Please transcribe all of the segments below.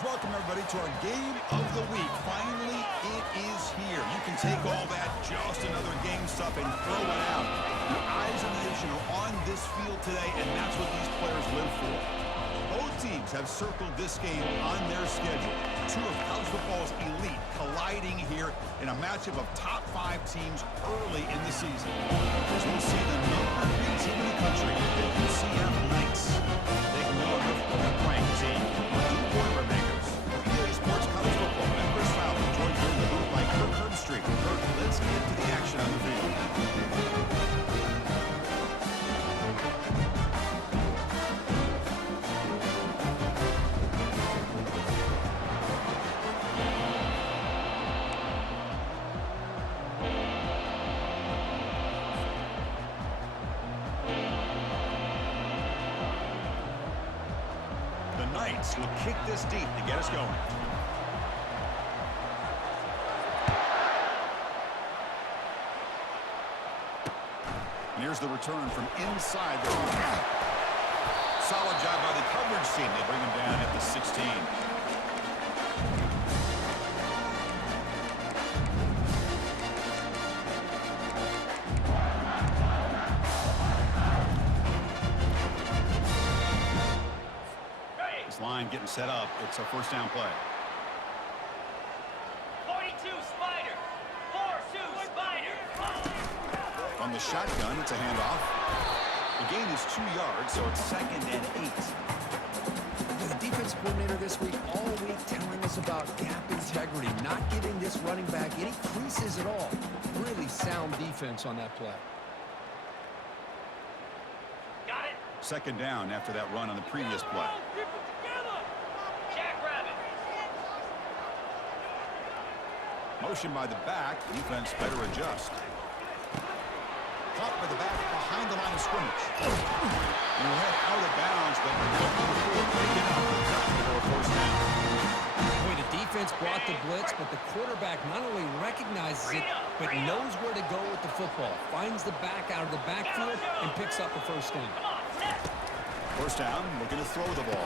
Welcome, everybody, to our game of the week. Finally, it is here. You can take all that just another game stuff and throw it out. The eyes of the nation are on this field today, and that's what these players live for. Both teams have circled this game on their schedule. Two of college football's elite colliding here in a matchup of top 5 teams early in the season. As we'll see the number 3 team in the country, the UCF Knights. They can go with the ranked team. Sports College Football. I'm Chris Fowler, joined here in the booth by Kirk Herbstreit. Kirk, let's get to the action on the field. The Knights will kick this deep to get us going. Here's the return from inside the line. Solid job by the coverage team. They bring him down at the 16. This line getting set up. It's a first down play. 42 Spider. 4-2 Spider. On the shotgun, it's a handoff. The gain is 2 yards, so it's 2nd and 8. The defense coordinator this week, all week, telling us about gap integrity, not giving this running back any creases at all. Really sound defense on that play. Got it. 2nd down after that run on the previous play. Jackrabbit. Motion by the back. Defense better adjust. Caught by the back behind the line of scrimmage. And we'll head out of bounds, but breaking up for a first down. Boy, the defense brought the blitz, but the quarterback not only recognizes it, but knows where to go with the football. Finds the back out of the backfield and picks up a first down. First down, looking to throw the ball.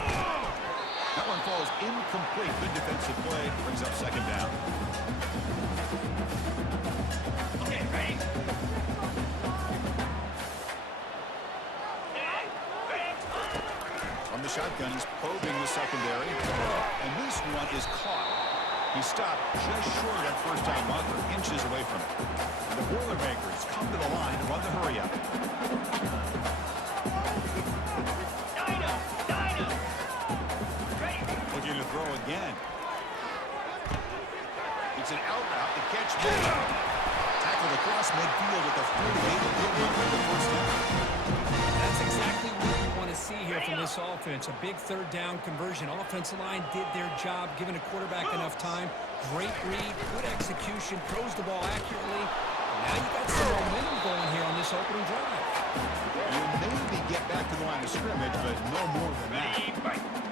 That one falls incomplete. Good defensive play. Brings up 2nd down. Okay, ready? From the shotgun, he's probing the secondary. And this one is caught. He stopped just short of that first down marker, inches away from it. And the Boilermakers come to the line to run the hurry-up. Dino. Ready. Looking to throw again. It's an out route. The catch made. Tackled across midfield at the 48. Good run for the first down. That's exactly what we want to see here from this offense. A big 3rd down conversion. Offensive line did their job, giving a quarterback enough time. Great read, good execution, throws the ball accurately. And now you got some momentum going here on this opening drive. You maybe get back to the line of scrimmage, but no more than that.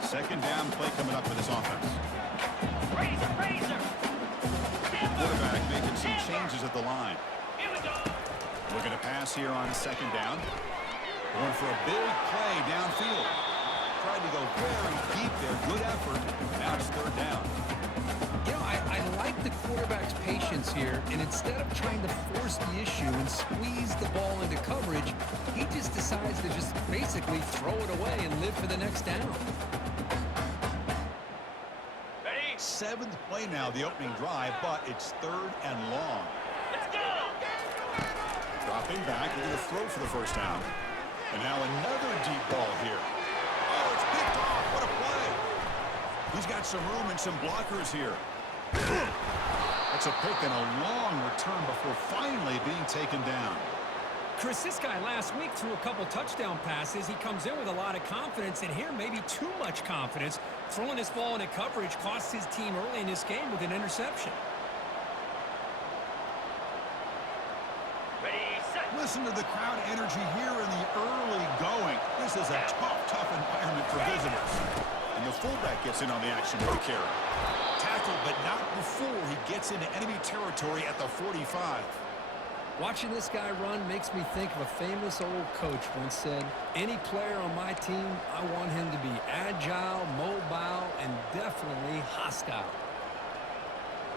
2nd down play coming up for this offense. Razor. Quarterback making some changes at the line. Here we go. Looking to pass here on 2nd down. Going for a big play downfield. Tried to go very deep there. Good effort. Now it's 3rd down. You know, I like the quarterback's patience here, and instead of trying to force the issue and squeeze the ball into coverage, he just decides to just basically throw it away and live for the next down. Ready. 7th play now, the opening drive, but it's 3rd and long. Let's go. Dropping back, we're going to throw for the first down. And now another deep ball here. Oh, it's picked off. What a play. He's got some room and some blockers here. That's a pick and a long return before finally being taken down. Chris, this guy last week threw a couple touchdown passes. He comes in with a lot of confidence, and here maybe too much confidence. Throwing this ball into coverage cost his team early in this game with an interception. Ready, set. Listen to the crowd energy here in the early going. This is a tough environment for visitors. And the fullback gets in on the action with the carry. Tackled, but not before he gets into enemy territory at the 45. Watching this guy run makes me think of a famous old coach once said, any player on my team, I want him to be agile, mobile, and definitely hostile.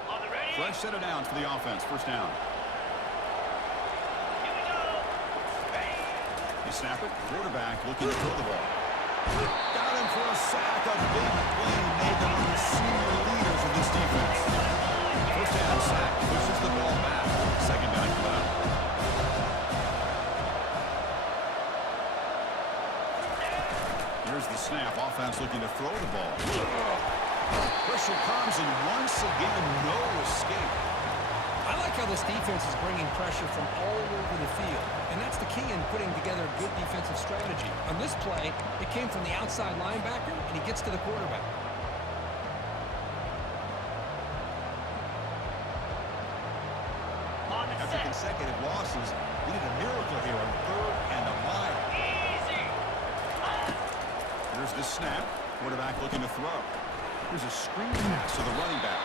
On the ready. Fresh set of downs for the offense. First down. Here we go. Ready. You snap it. Quarterback looking to throw the ball. Got him for a sack. A big play made them one of the senior leaders of this defense. First down sack. Pushes the ball back. Second down for that. Here's the snap. Offense looking to throw the ball. Pressure comes, and once again, no escape. I like how this defense is bringing pressure from all over the field, and that's the key in putting together a good defensive strategy. On this play, it came from the outside linebacker, and he gets to the quarterback. On the After set. consecutive losses, we need a miracle here on third and a mile. Easy. Here's the snap. Quarterback looking to throw. Here's a screen pass to the running back.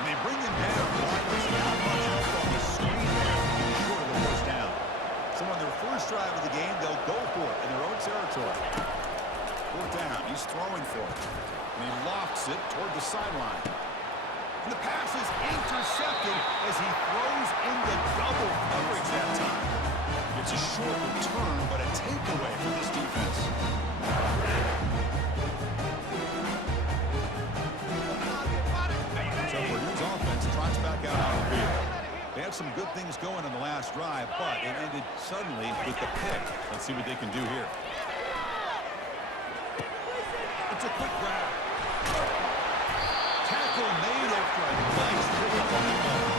And they bring him down. Blockers not much help on the screen there. Short of the first down. So on their first drive of the game, they'll go for it in their own territory. Fourth down. He's throwing for it. And he lofts it toward the sideline. And the pass is intercepted as he throws into double coverage that time. It's a short return, but a takeaway for this defense. So Purdue's offense trots back out on the field. They had some good things going in the last drive, but it ended suddenly with the pick. Let's see what they can do here. It's a quick grab. Tackle made after a nice pickup on the ball.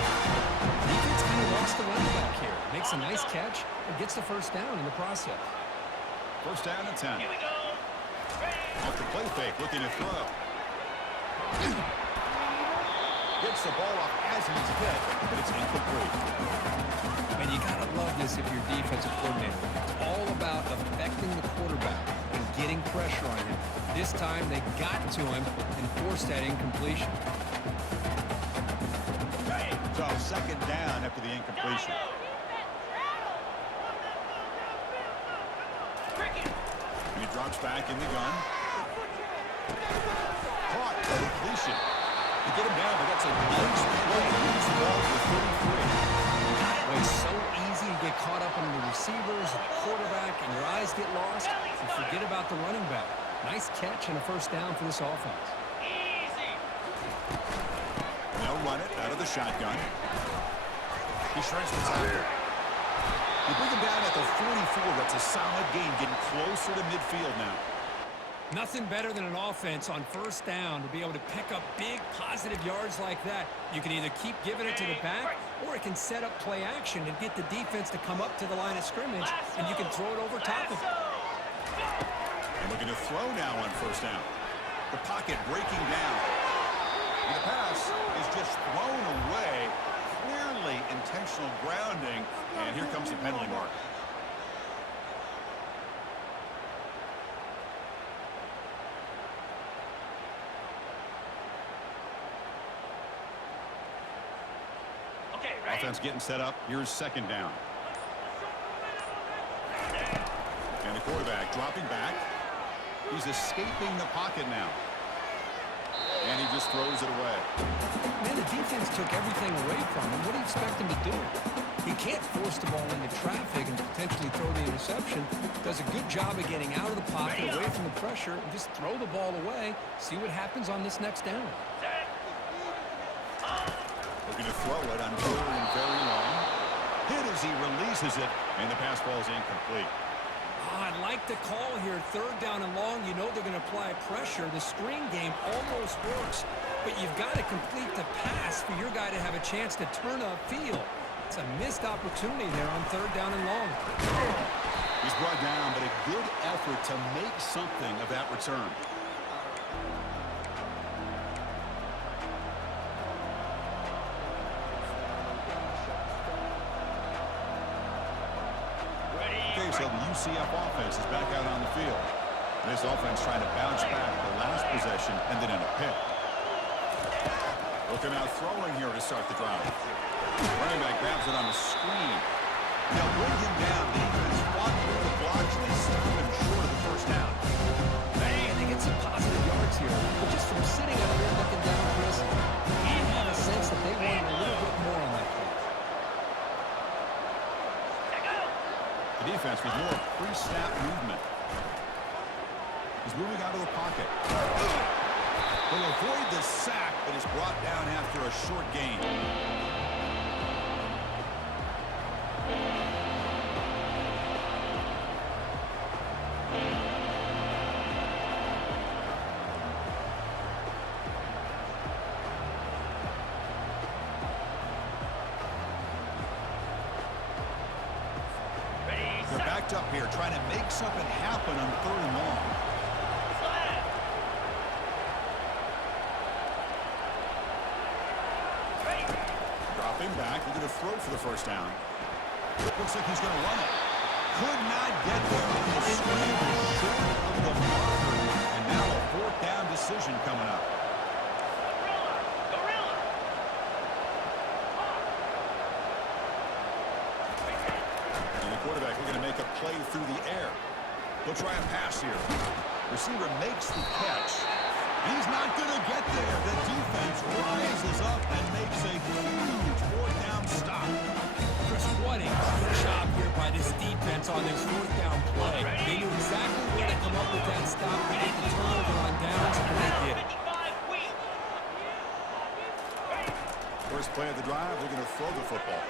Defense kind of lost the running back here. Makes a nice catch and gets the first down in the process. First down and 10. Here we go. Ready. Off the play fake, looking to throw. Gets the ball off as he's hit, but it's incomplete. And you got to love this if you're defensive coordinator. It's all about affecting the quarterback and getting pressure on him. This time they got to him and forced that incompletion. Ready. So second down after the incompletion. Cricket. And he drops back in the gun. Caught. Completion. You get him down, but that's a nice play. Moves the ball to 33. Well, it's so easy to get caught up in the receivers and the quarterback, and your eyes get lost, and forget about the running back. Nice catch and a first down for this offense. Easy. They'll run it out of the shotgun. He shreds the tackle. You bring him down at the 44. That's a solid game, getting closer to midfield now. Nothing better than an offense on first down to be able to pick up big positive yards like that. You can either keep giving it to the back, or it can set up play action and get the defense to come up to the line of scrimmage, and you can throw it over top of it. And looking to throw now on first down. The pocket breaking down. And the pass is just thrown away. Clearly intentional grounding. And here comes the penalty mark. Okay, ready. Offense getting set up. Here's second down. And the quarterback dropping back. He's escaping the pocket now. And he just throws it away. Man, the defense took everything away from him. What do you expect him to do? He can't force the ball into traffic and potentially throw the interception. Does a good job of getting out of the pocket, away from the pressure, and just throw the ball away. See what happens on this next down. Set. Looking to throw it on third and very long. Hit as he releases it, and the pass ball is incomplete. I like the call here. Third down and long, you know they're going to apply pressure. The screen game almost works, but you've got to complete the pass for your guy to have a chance to turn upfield. It's a missed opportunity there on third down and long. He's brought down, but a good effort to make something of that return. Okay, so the UCF offense is back out on the field. This offense trying to bounce back. The last possession ended in a pick. Looking out throwing here to start the drive. Running back grabs it on the screen. They'll bring him down. The defense fought through the blocks, and they stop him short of the first down. And they get some positive yards here. But just from sitting out there looking down, Chris, you have a sense that they wanted a little bit more on that play. The defense with more pre-snap movement. He's moving out of the pocket. Will avoid the sack, but is brought down after a short gain. They're backed up here, trying to make something happen on 3rd and long. Drop him back. They're going to throw for the first down. Looks like he's going to run it. Could not get there on the screen. Short of the marker. And now a 4th down decision coming up. Quarterback looking to make a play through the air. He'll try a pass here. Receiver makes the catch. He's not going to get there. The defense rises up and makes a huge 4th down stop. Chris, what a good job here by this defense on this 4th down play. They knew exactly where to come up with that stop to get the turnover on downs, and they did it. First play of the drive, they're going to throw the football.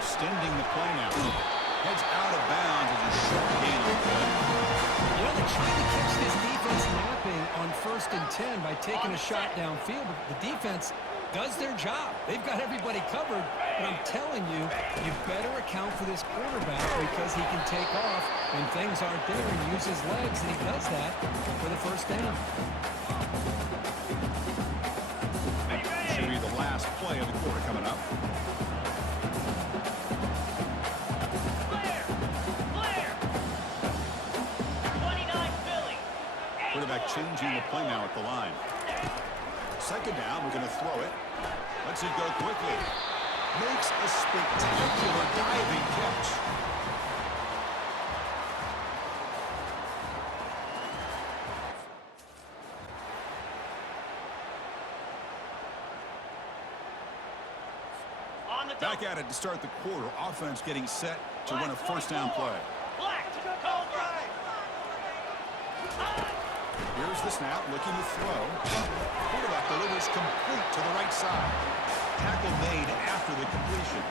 Extending the play now. Heads out of bounds as a short gain on play. You know, they're trying to catch this defense napping on 1st and 10 by taking a shot downfield. But the defense does their job. They've got everybody covered. But I'm telling you, you better account for this quarterback because he can take off when things aren't there and use his legs, and he does that for the first down. Should be the last play of the quarter coming up. Quarterback changing the play now at the line. 2nd down, we're going to throw it. Lets it go quickly. Makes a spectacular diving catch. Back at it to start the quarter. Offense getting set to run a 1st down play. Here's the snap, looking to throw. Quarterback delivers complete to the right side. Tackle made after the completion.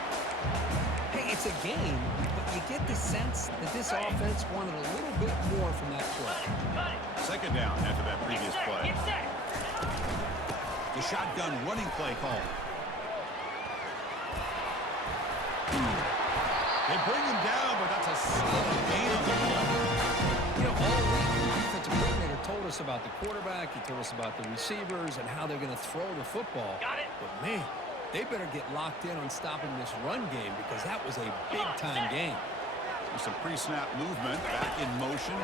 Hey, it's a game, but you get the sense that this offense wanted a little bit more from that play. 2nd down after that previous play. The shotgun running play call. They bring him down, but that's a solid gain on the play. You know, all week, the defensive coordinator told us about the quarterback. He told us about the receivers and how they're going to throw the football. But, man, they better get locked in on stopping this run game because that was a big-time game. With some pre-snap movement, back in motion.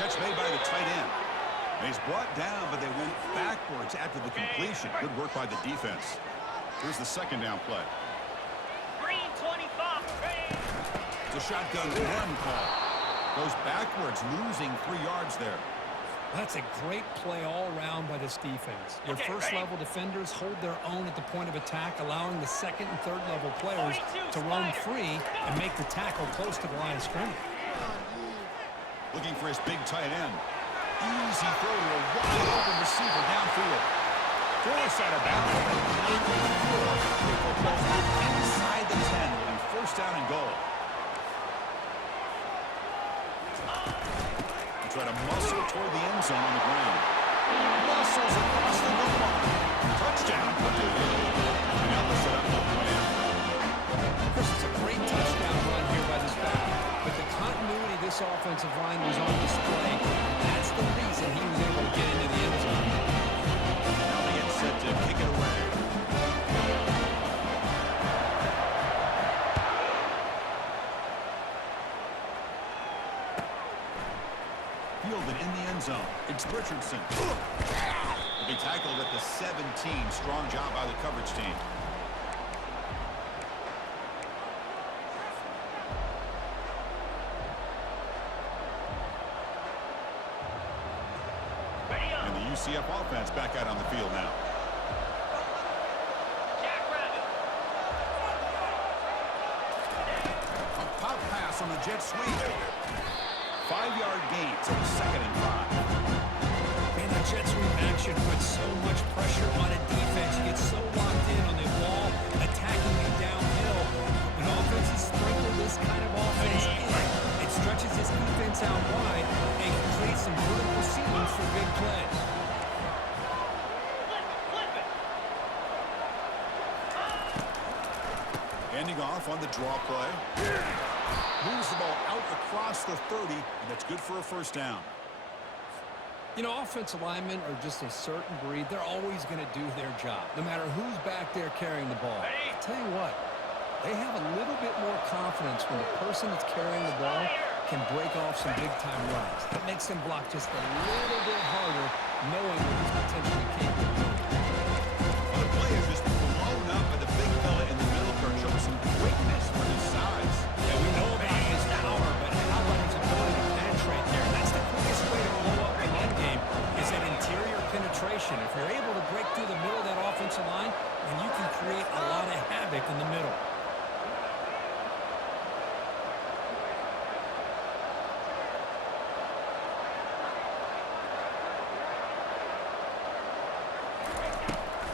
Catch made by the tight end. And he's brought down, but they went backwards after the completion. Good work by the defense. Here's the 2nd down play. Green 25. It's a shotgun run call. Goes backwards, losing 3 yards there. That's a great play all around by this defense. Your first-level defenders hold their own at the point of attack, allowing the 2nd and 3rd level players to roam free and make the tackle close to the line of scrimmage. Looking for his big tight end. Easy throw to a wide-open receiver downfield. Force out of bounds. The football's inside the 10. It'll be 1st down and goal. They try to muscle toward the end zone on the ground. Muscles across the goal line. Touchdown. And now they'll set up the plan. Chris, it's a great touchdown run here by this back. But the continuity of this offensive line was on display. That's the reason he was able to get into the end zone. Now they get set to kick it away. Fielded in the end zone. It's Richardson. He tackled at the 17. Strong job by the coverage team. And the UCF offense back out on the field now. A pop pass on the jet sweep. 5-yard gain, so 2nd and 5. And the jet sweep action puts so much pressure on a defense. You get so locked in on the wall, attacking you downhill. When offenses sprinkle this kind of offense in, it stretches this defense out wide and can create some vertical ceilings for big plays. Handing off on the draw play. Moves the ball out across the 30, and that's good for a first down. You know, offensive linemen are just a certain breed. They're always going to do their job, no matter who's back there carrying the ball. I'll tell you what, they have a little bit more confidence when the person that's carrying the ball can break off some big-time runs. That makes them block just a little bit harder, knowing what he's potentially capable of doing. Well, the play is just blown up by the big fella in the middle there, showing some quickness for his size. Yeah, we know about his power, but how about his ability to penetrate there? That's the quickest way to blow up the run game, is that interior penetration. If you're able to break through the middle of that offensive line, then you can create a lot of havoc in the middle.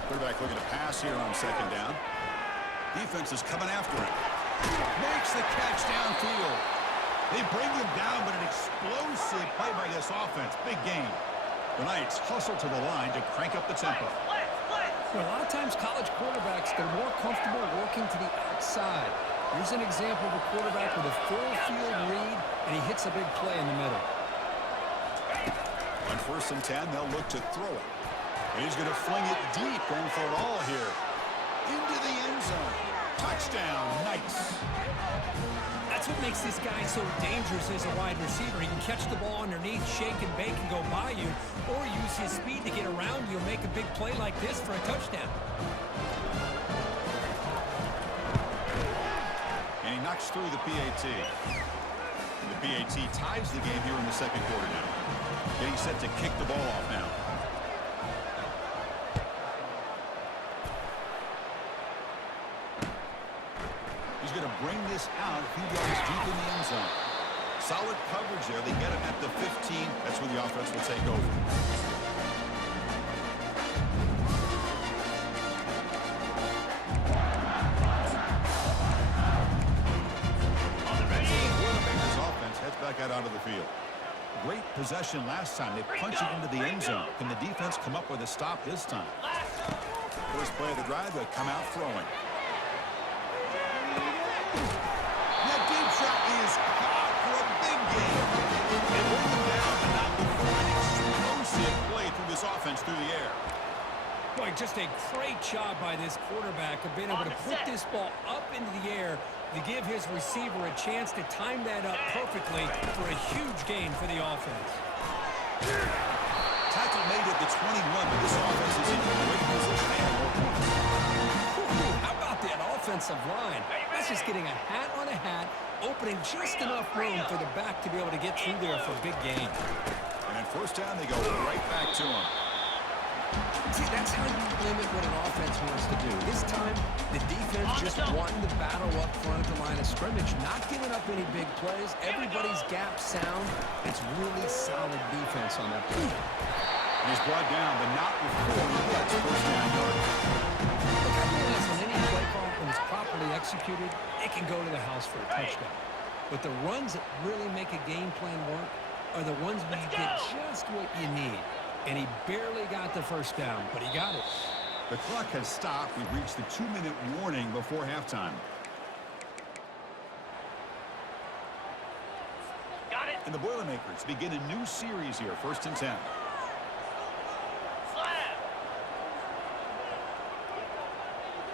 Quarterback looking to pass here on 2nd down. Defense is coming after him. Makes the catch downfield. They bring him down, but an explosive play by this offense. Big game. The Knights hustle to the line to crank up the tempo. A lot of times college quarterbacks, they're more comfortable working to the outside. Here's an example of a quarterback with a full field read, and he hits a big play in the middle. On 1st and 10, they'll look to throw it. He's going to fling it deep, going for it all here. Into the end zone. Touchdown, Knights. That's what makes this guy so dangerous as a wide receiver. He can catch the ball underneath, shake and bake, and go by you, or use his speed to get around you and make a big play like this for a touchdown. And he knocks through the PAT. And the PAT ties the game here in the 2nd quarter now. Getting set to kick the ball off now. He's going to bring this out a few yards deep in the end zone. Solid coverage there. They get him at the 15. That's where the offense will take over. Boilermakers offense heads back out onto the field. Great possession last time. They punch it into the end zone. Can the defense come up with a stop this time? First play of the drive, they come out throwing. That deep shot is caught for a big gain. They bring him down, but not before an explosive play through this offense through the air. Boy, just a great job by this quarterback of being able to put this ball up into the air to give his receiver a chance to time that up perfectly for a huge gain for the offense. Tackle made at the 21, but this offense is in great position to add more points. How about that offensive line? That's just getting a hat on a hat, opening just enough room for the back to be able to get through there for a big gain. And at 1st down, they go right back to him. See, that's how you limit what an offense wants to do. This time, the defense just wanting to battle up front at the line of scrimmage, not giving up any big plays. Everybody's gap sound. It's really solid defense on that play. And he's brought down, but not before he gets 1st down yardage. Look, I realize on any play call, when it's properly executed, it can go to the house for a touchdown. But the runs that really make a game plan work are the ones where you get just what you need. And he barely got the 1st down, but he got it. The clock has stopped. We've reached the 2-minute warning before halftime. Got it. And the Boilermakers begin a new series here, 1st and 10.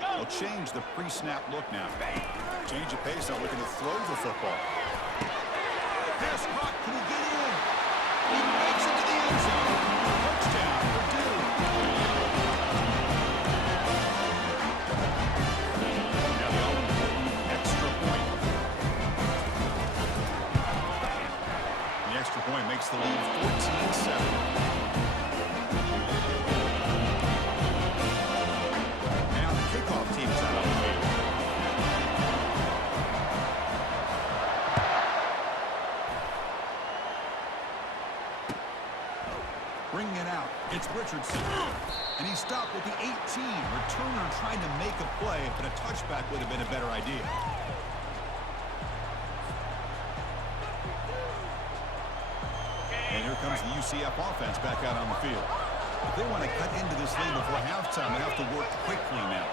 They'll change the pre-snap look now. Change of pace, now looking to throw the football. Pass caught, can he get in? He makes it to the end zone. Touchdown, Purdue. And he stopped at the 18. Returner trying to make a play, but a touchback would have been a better idea. And here comes the UCF offense back out on the field. If they want to cut into this lead before halftime, they have to work quickly now.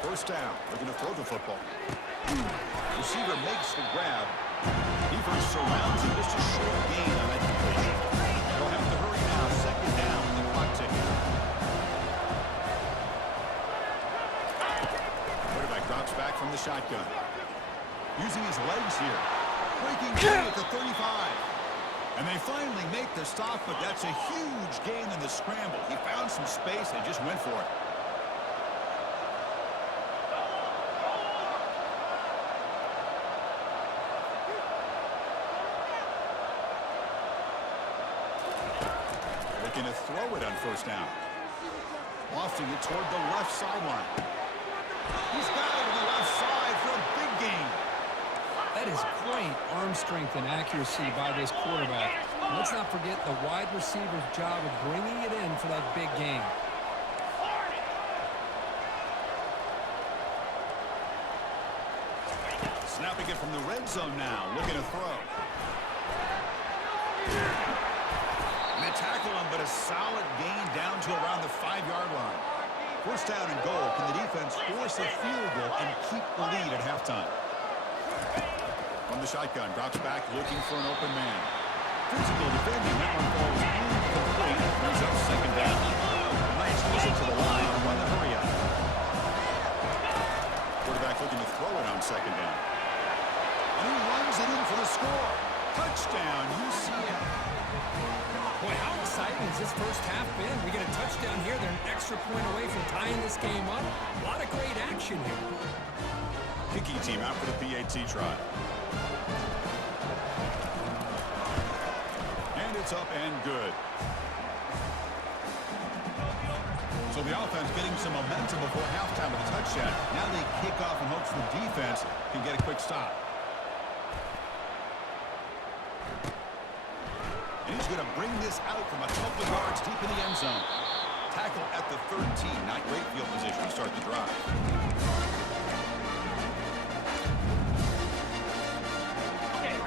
First down, looking to throw the football. Receiver makes the grab. Defense surrounds him. Just a short gain on that completion. They'll have to hurry now. Second down, the clock ticking. Quarterback drops back from the shotgun. Using his legs here. Breaking through at the 35. And they finally make the stop, but that's a huge gain in the scramble. He found some space and just went for it. Looking to throw it on first down. Lofting it toward the left sideline. He's got it to the left side for a big gain. That is great arm strength and accuracy by this quarterback. Let's not forget the wide receiver's job of bringing it in for that big gain. Snapping it from the red zone now. Looking to throw. And they tackle him, but a solid gain down to around the 5-yard line. First down and goal. Can the defense force a field goal and keep the lead at halftime? From the shotgun, drops back, looking for an open man. Physical defending, that one falls incomplete. Brings up second down. Nice whistle to the line to run the hurry up. Quarterback looking to throw it on second down. And he runs it in for the score. Touchdown, UCF. Boy, how exciting has this first half been? We get a touchdown here. They're an extra point away from tying this game up. A lot of great action here. Kicking team out for the PAT try. And it's up and good. So the offense getting some momentum before halftime with a touchdown. Now they kick off in hopes the defense can get a quick stop. And he's going to bring this out from a couple of yards deep in the end zone. Tackle at the 13. Not great field position to start the drive.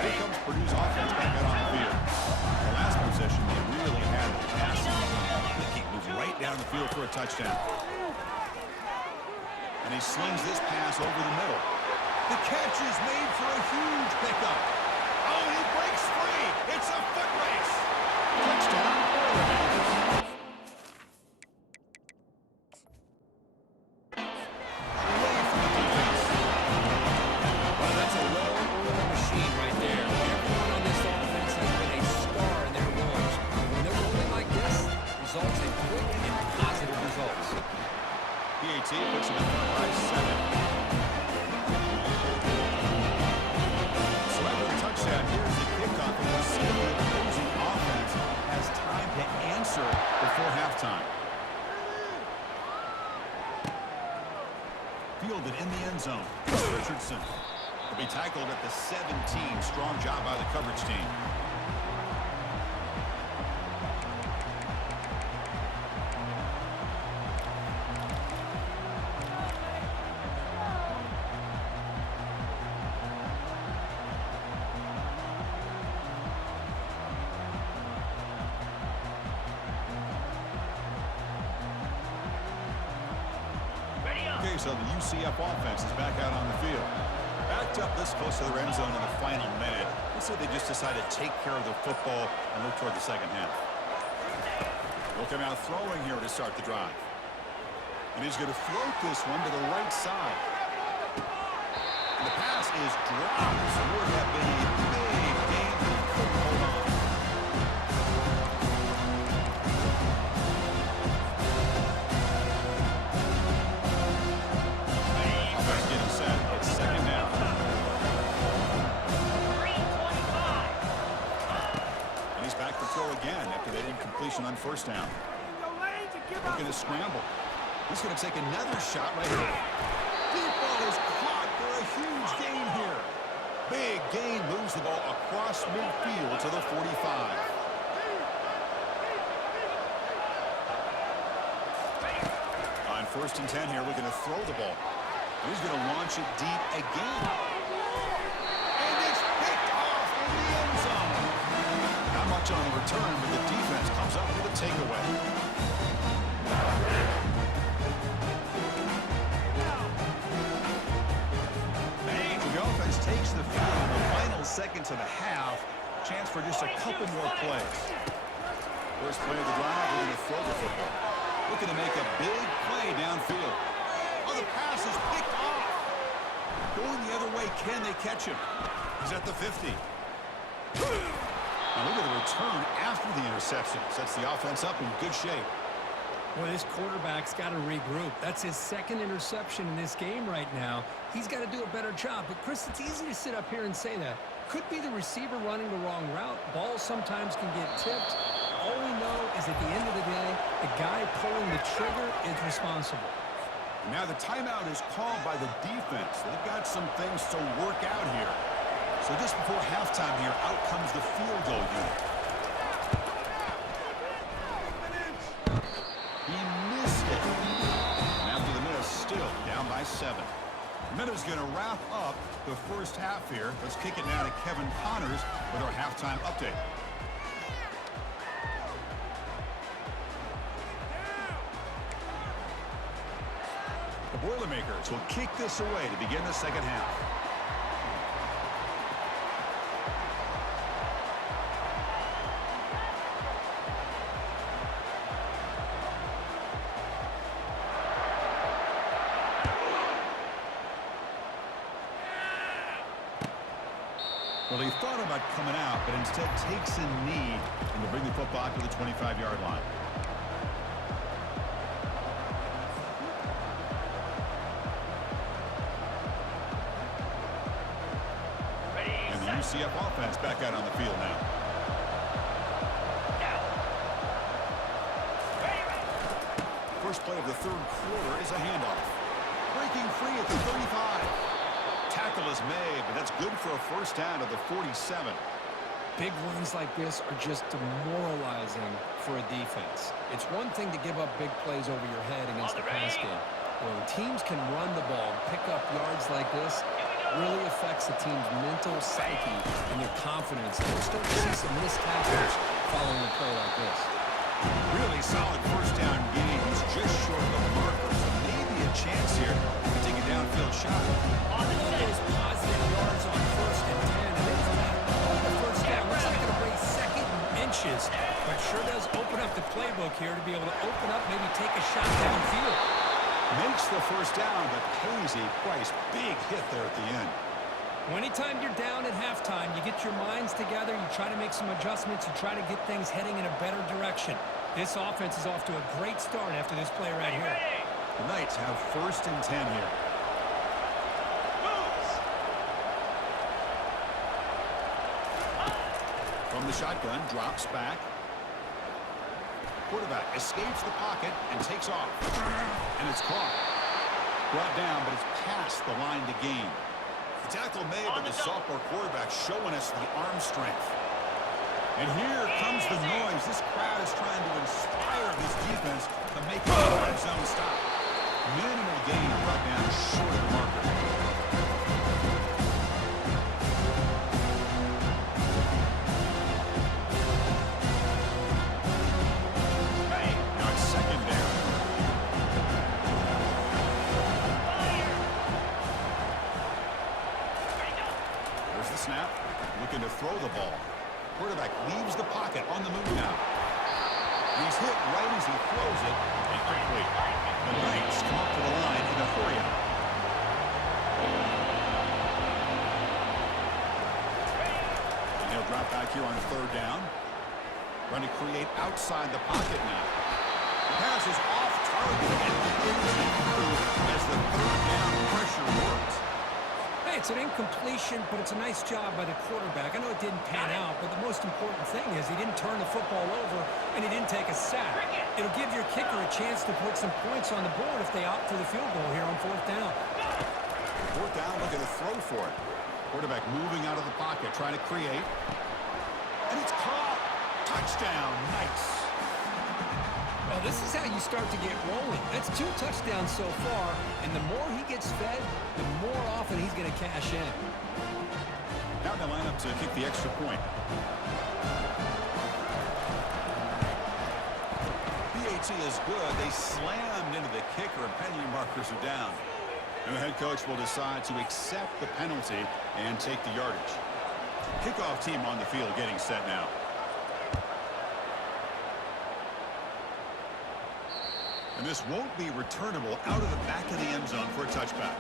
Here comes Purdue's offense back out on the field. The last possession, they really had the passing game clicking. Moves right down the field for a touchdown. And he slings this pass over the middle. The catch is made for a huge pickup. Oh, he breaks free. It's a foot race. Touchdown. Away from the defense. Well, that's a well-oiled machine right there. Everyone on this offense has been a star in their roles. When they're rolling like this, results in quick and positive results. PAT puts him in by 7. Touchdown. Here's the kickoff, and we'll see if the opposing offense has time to answer before halftime. Fielded in the end zone. Richardson will be tackled at the 17. Strong job by the coverage team. Okay, so the UCF offense is back out on the field. Backed up this close to their end zone in the final minute. Let's say they just decided to take care of the football and look toward the second half. They'll come out throwing here to start the drive. And he's going to float this one to the right side. And the pass is dropped. So would have been a big game, but he couldn't hold on. Again after that incompletion on first down. Looking to scramble. He's going to take another shot right here. Deep ball is caught for a huge gain here. Big Big gain, moves the ball across midfield to the 45. On 1st and 10 here, looking to throw the ball. He's going to launch it deep again. And it's picked off in the end zone. Not much on the return, but the defense comes up with a takeaway. The offense takes the field in the final seconds of the half. Chance for just a couple more plays. First play of the drive, we're going to throw the football. Looking to make a big play downfield. Oh, the pass is picked off. Going the other way, can they catch him? He's at the 50. Now look at the return after the interception. Sets the offense up in good shape. Well, this quarterback's got to regroup. That's his 2nd interception in this game right now. He's got to do a better job. But, Chris, it's easy to sit up here and say that. Could be the receiver running the wrong route. Balls sometimes can get tipped. All we know is at the end of the day, the guy pulling the trigger is responsible. Now the timeout is called by the defense. They've got some things to work out here. So just before halftime here, out comes the field goal unit. He missed it. And after the miss, still down by 7. Minuta's going to wrap up the first half here. Let's kick it now to Kevin Connors with our halftime update. The Boilermakers will kick this away to begin the second half. Well, he thought about coming out, but instead takes a knee and will bring the football to the 25-yard line. And the UCF offense back out on the field now. First play of the 3rd quarter is a handoff. Breaking free at the 35. Tackle is made, but that's good for a first down to the 47. Big runs like this are just demoralizing for a defense. It's one thing to give up big plays over your head against the pass game. When teams can run the ball, pick up yards like this, it really affects the team's mental psyche and their confidence. We're starting to see some missed tackles following a play like this. Really solid first down gain. He's just short of the marker, so maybe a chance here to take a downfield shot. Those positive yards on 1st and 10, and it's a matter of the first down. Looks like it'll bring 2nd and inches, but sure does open up the playbook here to be able to open up, maybe take a shot downfield. Makes the first down, but pays a price. Big hit there at the end. Well, anytime you're down at halftime, you get your minds together, you try to make some adjustments, you try to get things heading in a better direction. This offense is off to a great start after this play right here. The Knights have 1st and 10 here. From the shotgun, drops back. Quarterback escapes the pocket and takes off. And it's caught. Brought down, but it's past the line to gain. The tackle made, but the sophomore quarterback showing us the arm strength. And here comes the noise. This crowd is trying to inspire this defense to make a red zone stop. Minimal gain brought down short of the marker. Now it's 2nd down. There's the snap. Looking to throw the ball. Quarterback leaves the pocket on the move now. He's hit right as he throws it. Incomplete. The Knights come up to the line in a hurry-up. And he'll drop back here on 3rd down. Trying to create outside the pocket now. The pass is off target and closing through as the 3rd down pressure works. Hey, it's an incompletion, but it's a nice job by the quarterback. I know it didn't pan out, but the most important thing is he didn't turn the football over and he didn't take a sack. It'll give your kicker a chance to put some points on the board if they opt for the field goal here on 4th down. 4th down, looking to throw for it. Quarterback moving out of the pocket, trying to create. And it's caught. Touchdown. Nice. Well, this is how you start to get rolling. That's 2 touchdowns so far, and the more he gets fed, the more often he's going to cash in. Now they line up to kick the extra point. PAT is good. They slammed into the kicker, and penalty markers are down. And the head coach will decide to accept the penalty and take the yardage. Kickoff team on the field getting set now. And this won't be returnable out of the back of the end zone for a touchback.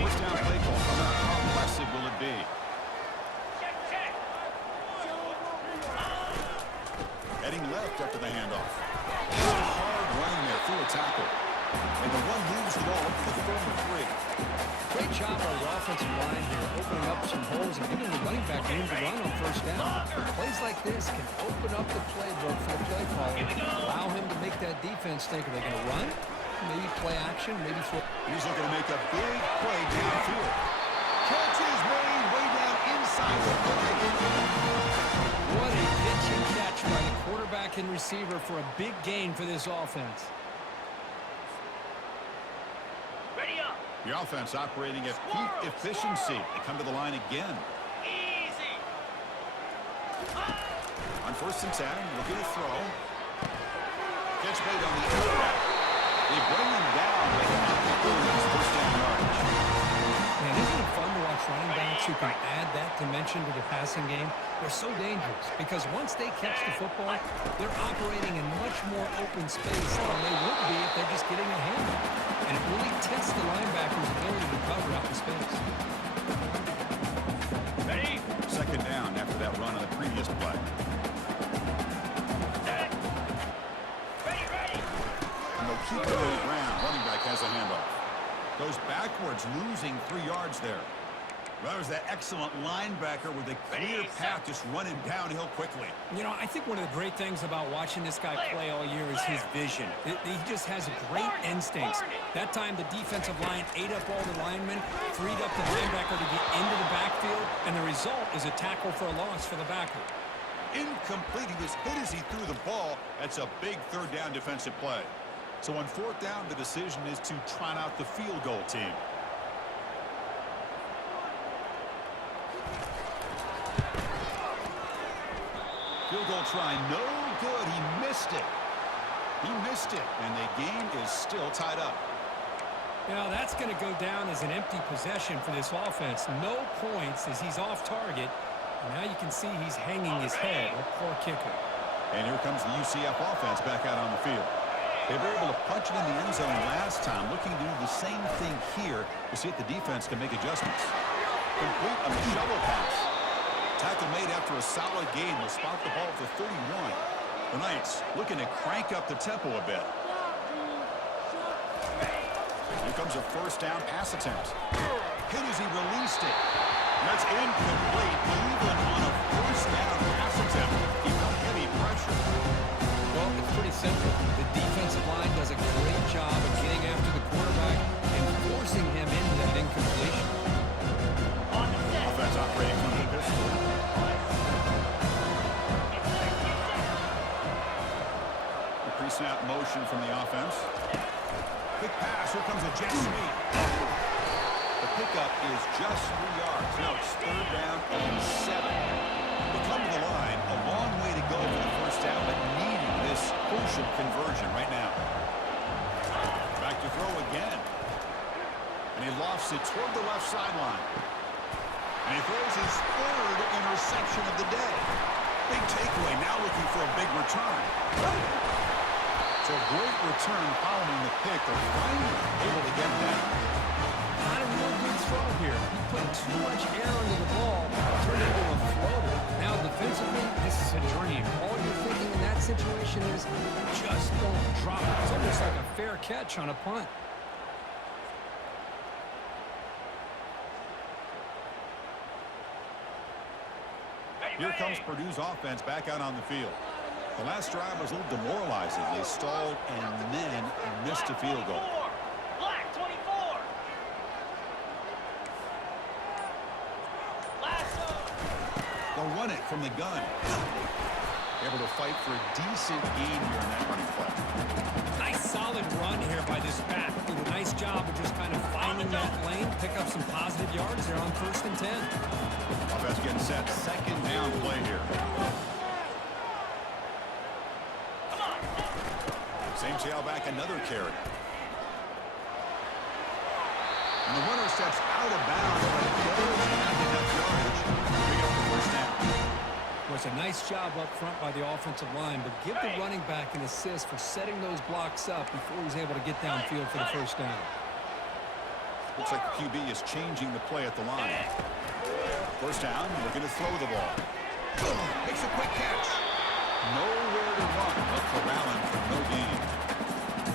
First down play call coming up. How impressive will it be? Heading left after the handoff. Hard running there through a tackle. And the one moves the ball up to the 33. Great job by the offensive line here, opening up some holes and giving the running back room to run on first down. Plays like this can open up the playbook for the play caller, allow him to make that defense think, are they going to run? Maybe play action, maybe throw. He's looking to make a big play downfield. Catch is made way down inside the 30. What a pitch and catch by the quarterback and receiver for a big gain for this offense. Ready up. The offense operating at peak efficiency. They come to the line again. Easy. On 1st and 10, looking to throw. Catch made on the air. They bring him down, making his first down yardage. Man, isn't it fun to watch running backs who can add that dimension to the passing game? They're so dangerous because once they catch the football, they're operating in much more open space than they would be if they're just getting a handoff. And it really tests the linebacker's ability to cover out the space. Ready? 2nd down after that run on the previous play. Set. Ready. And they'll keep it on the ground. Running back has a handoff. Goes backwards, losing 3 yards there. Well, there's that excellent linebacker with a clear path, just running downhill quickly. You know, I think one of the great things about watching this guy play all year is his vision. He just has great instincts. That time, the defensive line ate up all the linemen, freed up the linebacker to get into the backfield, and the result is a tackle for a loss for the backer. Incomplete. He was hit as he threw the ball. That's a big 3rd down defensive play. So on 4th down, the decision is to trot out the field goal team. Field goal try, no good. He missed it. And the game is still tied up. You know, that's going to go down as an empty possession for this offense. No points as he's off target. And now you can see he's hanging his head. A poor kicker. And here comes the UCF offense back out on the field. They were able to punch it in the end zone last time, looking to do the same thing here to see if the defense can make adjustments. Complete on the shovel pass. Tackle made after a solid gain. They'll spot the ball at the 31. The Knights looking to crank up the tempo a bit. Here comes a 1st down pass attempt. Hit as he released it. And that's incomplete. Even on a 1st down pass attempt, he felt heavy pressure. Well, it's pretty simple. The defensive line does a great job of getting after the quarterback and forcing him into that incompletion. Offense operating from the pistol. The pre-snap motion from the offense. Quick pass. Here comes a jet sweep. The pickup is just 3 yards. Now it's 3rd down and 7. They come to the line. A long way to go for the 1st down, but needing this crucial conversion right now. Back to throw again. And he lofts it toward the left sideline. And he throws his 3rd interception of the day. Big takeaway, now looking for a big return. So a great return following the pick. They're finally able to get that. Not a real good throw here. He put too much air under the ball, turned it into a floater. Now defensively, this is a dream. All you're thinking in that situation is just don't drop it. It's almost like a fair catch on a punt. Here comes Purdue's offense back out on the field. The last drive was a little demoralizing. They stalled and then missed a field goal. Black 24. Lasso. They'll run it from the gun. Able to fight for a decent gain here in that running play. Nice solid run here by this back. Did a nice job of just kind of finding that lane, pick up some positive yards there on 1st and 10. Offense getting set. Second down play here. Same tailback, another carry. And the runner steps out of bounds, but it goes back enough yardage to pick up the first down. Well, it's a nice job up front by the offensive line, but give the running back an assist for setting those blocks up before he's able to get downfield for the first down. Looks like the QB is changing the play at the line. First down, looking to throw the ball. Makes a quick catch. Nowhere to run, but corralling for no gain.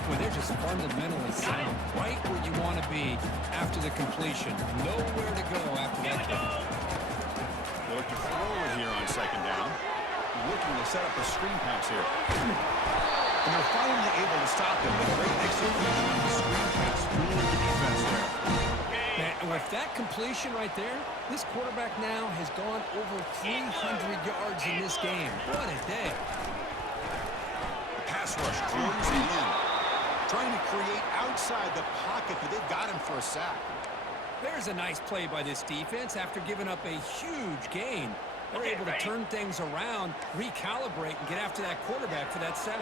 Well, they're just fundamentally sound, right where you want to be after the completion. Nowhere to go after that catch. They look to throw it here on second down. Looking to set up a screen pass here. And they're finally able to stop him with great execution on the screen pass. Fooled the defense there. And with that completion right there, this quarterback now has gone over 300 yards in this game. What a day. The pass rush closing in. Trying to create outside the pocket, but they've got him for a sack. There's a nice play by this defense after giving up a huge gain. They're able to turn things around, recalibrate, and get after that quarterback for that sack.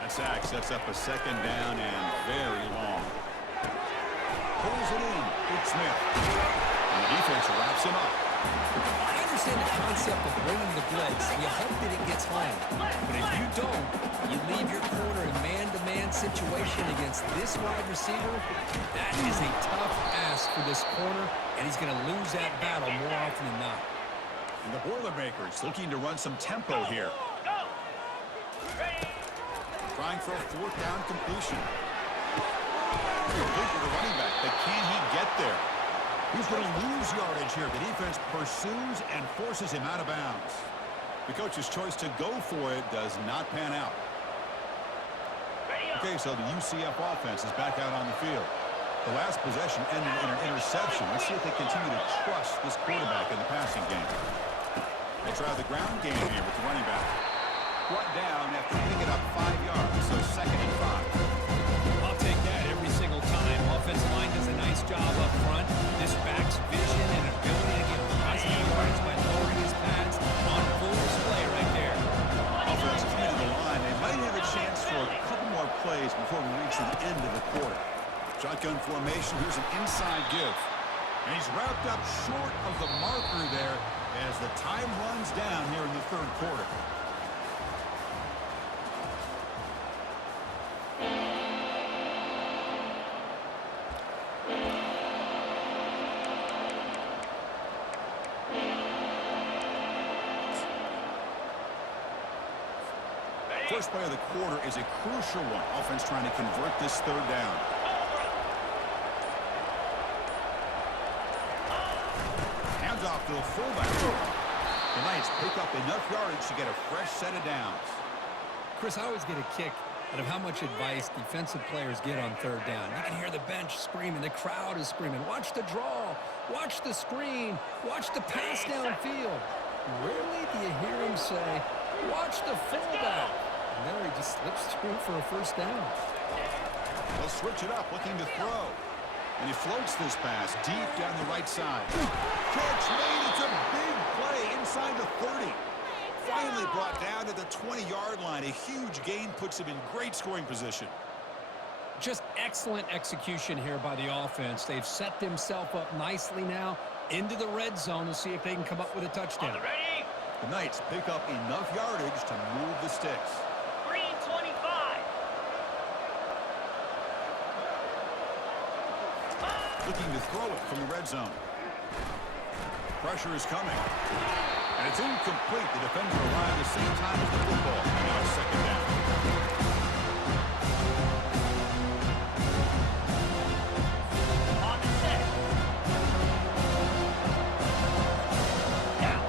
That sack sets up a second down and very long. Pulls it in. Big Smith. And the defense wraps him up. I understand the concept of bringing the blitz. You hope that it gets home. But if you don't, you leave your corner in man-to-man situation against this wide receiver. That is a tough ask for this corner, and he's going to lose that battle more often than not. And the Boilermakers looking to run some tempo here. Go. Ready. Trying for a fourth down completion. Complete to the running back, but can he get there? He's going to lose yardage here. The defense pursues and forces him out of bounds. The coach's choice to go for it does not pan out. Okay, so the UCF offense is back out on the field. The last possession ended in an interception. Let's see if they continue to trust this quarterback in the passing game. They try the ground game here with the running back. Brought down after picking it up 5 yards, so second and 5. I'll take that every single time. Offensive line does a nice job up front. This back's vision and ability to get positive yards by lowering his pads on full display right there. Offense coming to the line. They might have a chance for a couple more plays before we reach the end of the quarter. Shotgun formation. Here's an inside give. And he's wrapped up short of the marker there as the time runs down here in the third quarter. First play of the quarter is a crucial one. Offense trying to convert this third down. Hands off to the fullback. The Knights pick up enough yardage to get a fresh set of downs. Chris, I always get a kick out of how much advice defensive players get on third down. You can hear the bench screaming. The crowd is screaming. Watch the draw. Watch the screen. Watch the pass downfield. Rarely do you hear him say, watch the fullback. And there he just slips through for a first down. They'll switch it up, looking to throw. And he floats this pass deep down the right side. Catch made. It's a big play inside the 30. Finally brought down to the 20-yard line. A huge gain puts him in great scoring position. Just excellent execution here by the offense. They've set themselves up nicely now into the red zone to see if they can come up with a touchdown. Ready. The Knights pick up enough yardage to move the sticks. Green 25. Looking to throw it from the red zone. Pressure is coming. And it's incomplete. The defender arrived at the same time as the football. Now it's second down. On the set. Down.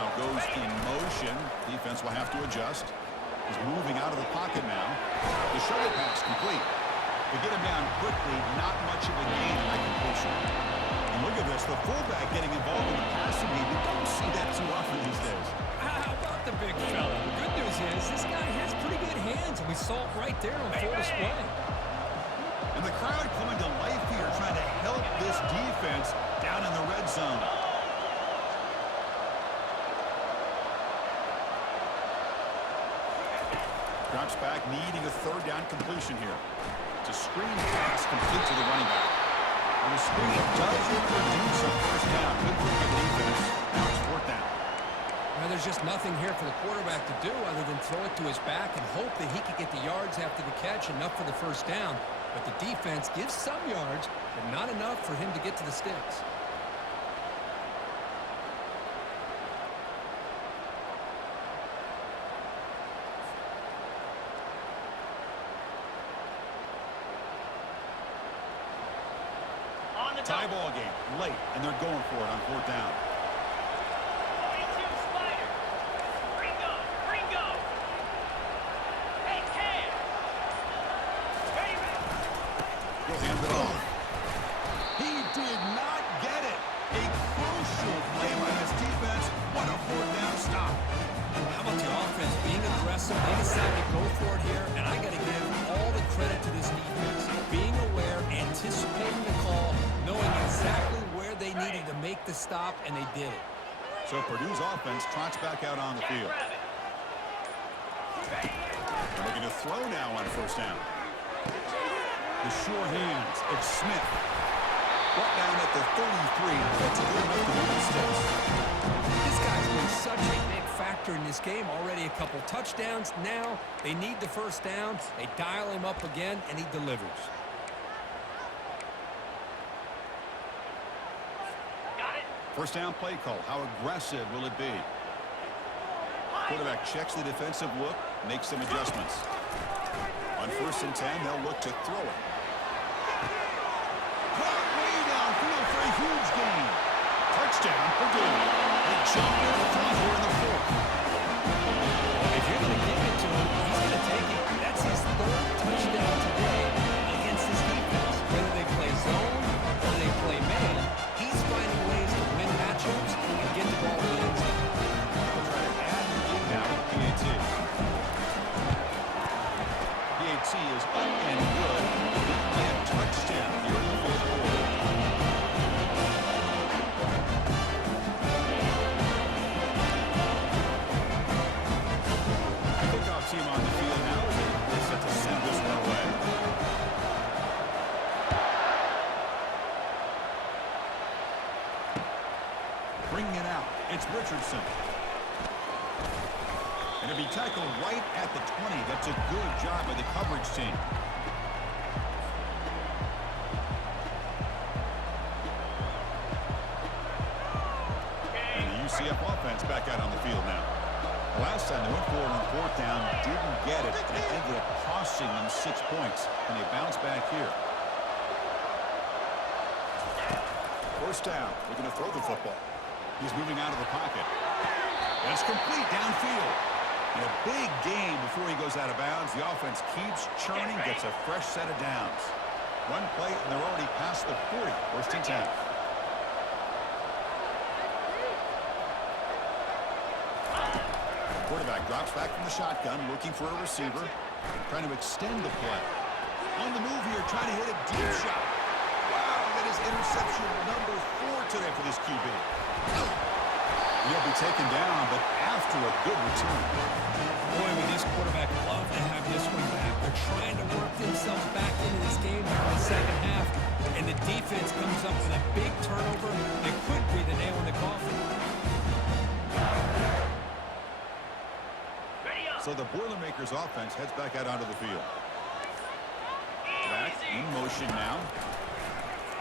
now goes in motion. Defense will have to adjust. He's moving out of the pocket now. The shuttle pass complete. To get him down quickly, not much of a gain in that completion. And look at this, the fullback getting involved in the passing game. You don't see that too often these days. How about the big fella? The good news is this guy has pretty good hands, and we saw it right there on full display. And the crowd coming to life here, trying to help this defense down in the red zone. Drops back, needing a third down completion here. It's a screen pass complete to the running back. And the screen doesn't produce a first down. Good work by the defense. Now it's fourth down. Now there's just nothing here for the quarterback to do other than throw it to his back and hope that he can get the yards after the catch, enough for the first down. But the defense gives some yards, but not enough for him to get to the sticks. Tie ball game, late, and they're going for it on fourth down. 42 Spider. Ringo. Ringo. Hey, Cam. Ready, ready. He'll hand it off. He did not get it. A crucial play by his defense. What a fourth down stop. How about the offense being aggressive? They decided to go for it here, and I got to give all the credit to this defense. Being aware, anticipating the call, knowing exactly where they needed to make the stop, and they did it. So Purdue's offense trots back out on the field. They're looking to throw now on first down. The sure hands. It's Smith. Brought down at the 33. That's good enough to move the sticks. This guy's been such a big factor in this game. Already a couple touchdowns. Now they need the first down. They dial him up again, and he delivers. First down play call. How aggressive will it be? Quarterback checks the defensive look, makes some adjustments. On 1st and 10, they'll look to throw it. Caught way downfield for a huge gain. Touchdown, Purdue. They jump in the front here in the fourth. If you're going to give it to him, he's going to take it. That's his 3rd touchdown today against this defense. Whether they play zone or they play man, he's finding ways to win matchups and get the ball in the end zone. They'll try to add the lead now with PAT. PAT is up and good. And touchdown here in the fourth quarter. Kickoff team on the field now as they set to send this one away. Bringing it out, it's Richardson. And it'll be tackled right at the 20. That's a good job by the coverage team. And the UCF offense back out on the field now. Last time they went for it on fourth down, didn't get it, and it ended up costing them 6 points. And they bounce back here. First down, they're going to throw the football. He's moving out of the pocket. That's complete downfield. And a big gain before he goes out of bounds. The offense keeps churning, gets a fresh set of downs. One play, and they're already past the 40. 1st and 10. Quarterback drops back from the shotgun, looking for a receiver, trying to extend the play. On the move here, trying to hit a deep shot. Wow, that is interception number 4 today for this QB. He'll be taken down, but after a good return. Boy, would this quarterback love to have this one back. They're trying to work themselves back into this game here in the second half, and the defense comes up with a big turnover that could be the nail in the coffin. So the Boilermakers offense heads back out onto the field. Back in motion now.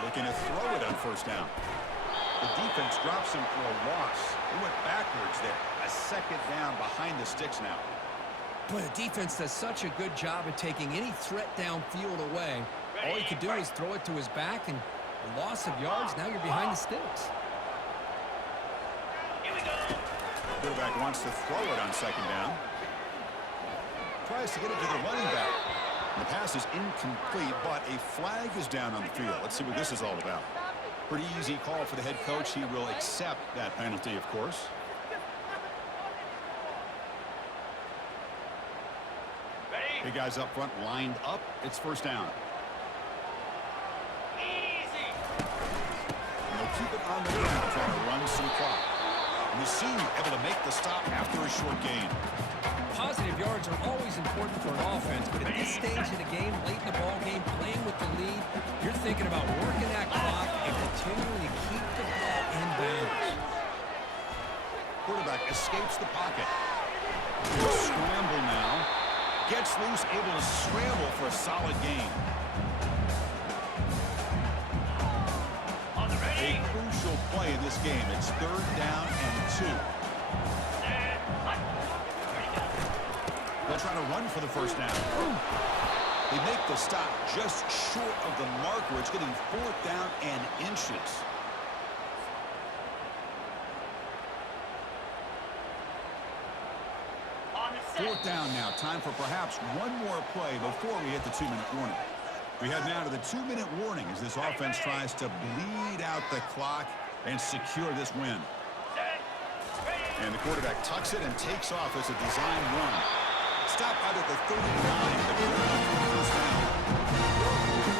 Looking to throw it on first down. The defense drops him for a loss. He went backwards there. A second down behind the sticks now. Boy, the defense does such a good job at taking any threat downfield away. All he could do is throw it to his back, and a loss of yards, now you're behind the sticks. Here we go. quarterback wants to throw it on second down. Tries to get it to the running back. The pass is incomplete, but a flag is down on the field. Let's see what this is all about. Pretty easy call for the head coach. He will accept that penalty, of course. The guys up front lined up. It's first down. Easy. And they'll keep it on the ground, trying to run some clock. And the senior able to make the stop after a short gain. Positive yards are always important for an offense, but at this stage of the game, late in the ball game, playing with the lead, you're thinking about working that clock and continuing to keep the ball in bounds. Quarterback escapes the pocket. Scramble now. Gets loose, able to scramble for a solid gain. On the ready. A crucial play in this game. It's third down and 2. They'll try to run for the first down. They make the stop just short of the marker. It's getting fourth down and inches. Fourth down now. Time for perhaps one more play before we hit the 2-minute warning. We head now to the 2-minute warning as this offense tries to bleed out the clock and secure this win. And the quarterback tucks it and takes off as a design run. Stop out at the 39. The first down.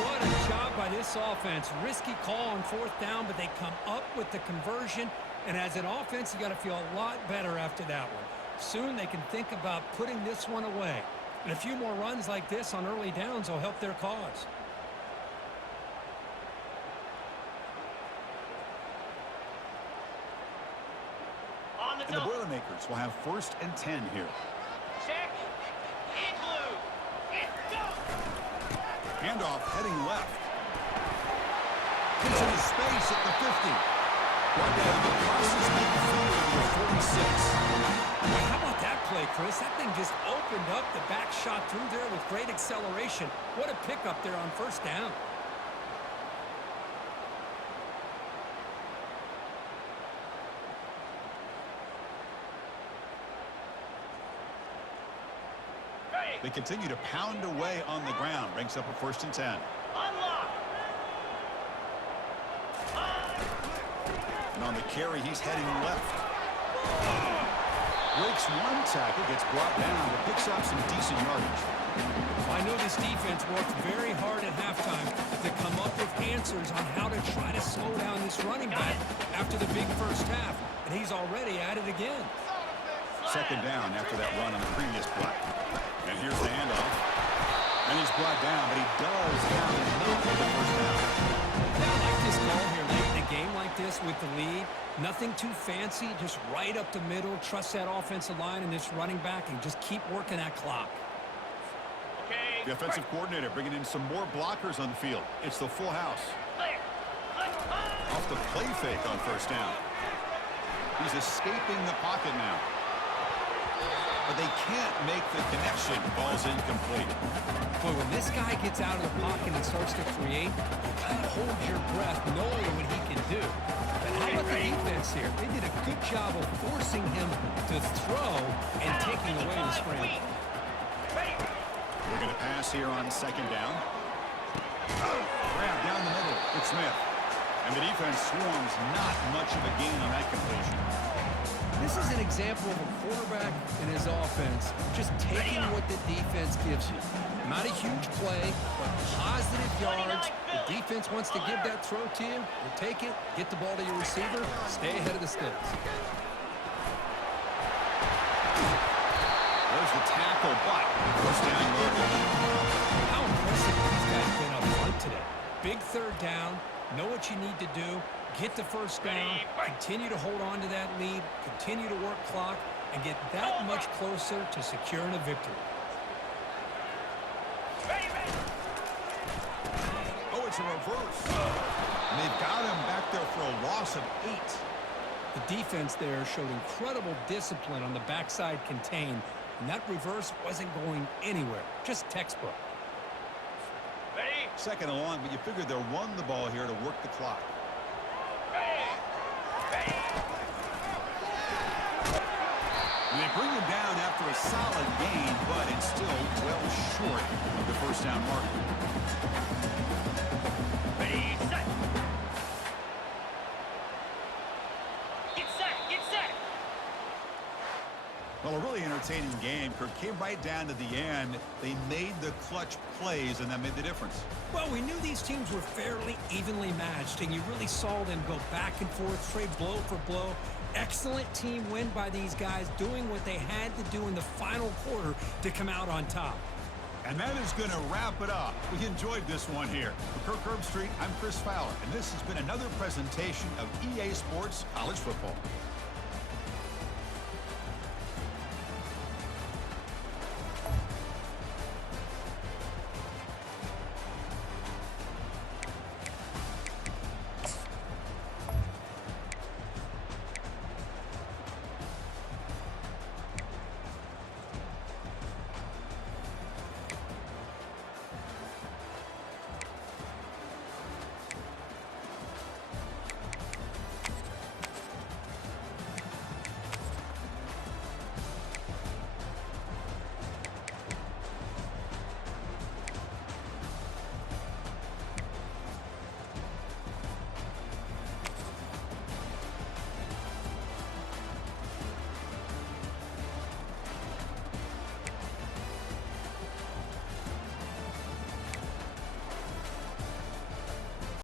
What a job by this offense. Risky call on fourth down, but they come up with the conversion. And as an offense, you got to feel a lot better after that one. Soon they can think about putting this one away. And a few more runs like this on early downs will help their cause. And the Boilermakers will have first and 10 here. Check. In blue. In go. Handoff heading left. Gets into space at the 50. Brought down the closest midfield to the 46. Well, how about that play, Chris? That thing just opened up. The back shot through there with great acceleration. What a pickup there on first down. They continue to pound away on the ground. Brings up a first and 10. Unlock. And on the carry, he's heading left. Breaks one tackle, gets brought down, but picks up some decent yardage. I know this defense worked very hard at halftime to come up with answers on how to try to slow down this running back after the big first half. And he's already at it again. Second down after that run on the previous play. And here's the handoff. And he's brought down, but he does have enough for the first down. I like this call here late in a game like this with the lead. Nothing too fancy, just right up the middle. Trust that offensive line and this running back and just keep working that clock. Okay. The offensive coordinator bringing in some more blockers on the field. It's the full house. Clear. Off the play fake on first down. He's escaping the pocket now. But they can't make the connection. Ball's incomplete. Boy, when this guy gets out of the pocket and starts to create, you kind of hold your breath knowing what he can do. But how about the defense here? They did a good job of forcing him to throw and taking away the scramble. We're going to pass here on second down. Grab down the middle. It's Smith. And the defense swarms not much of a gain on that completion. This is an example of a quarterback and his offense just taking what the defense gives you. Not a huge play, but positive yards. The defense wants to give that throw to you. You take it, get the ball to your receiver, stay ahead of the sticks. There's the tackle, but first down yardage. How impressive have these guys been up front today? Big third down, know what you need to do. Get the first down, continue to hold on to that lead, continue to work clock, and get that much closer to securing a victory. Oh, it's a reverse. And they've got him back there for a loss of 8. The defense there showed incredible discipline on the backside contain, and that reverse wasn't going anywhere, just textbook. Ready? Second and long, but you figured they'll run the ball here to work the clock. And they bring him down after a solid gain, but it's still well short of the first down marker. Ready, set. Get set, get set. Well, a really entertaining game. Kirk came right down to the end. They made the clutch plays, and that made the difference. Well, we knew these teams were fairly evenly matched, and you really saw them go back and forth, trade blow for blow. Excellent team win by these guys, doing what they had to do in the final quarter to come out on top. And that is going to wrap it up. We enjoyed this one here. For Kirk Herbstreit, I'm Chris Fowler, and this has been another presentation of EA Sports College Football.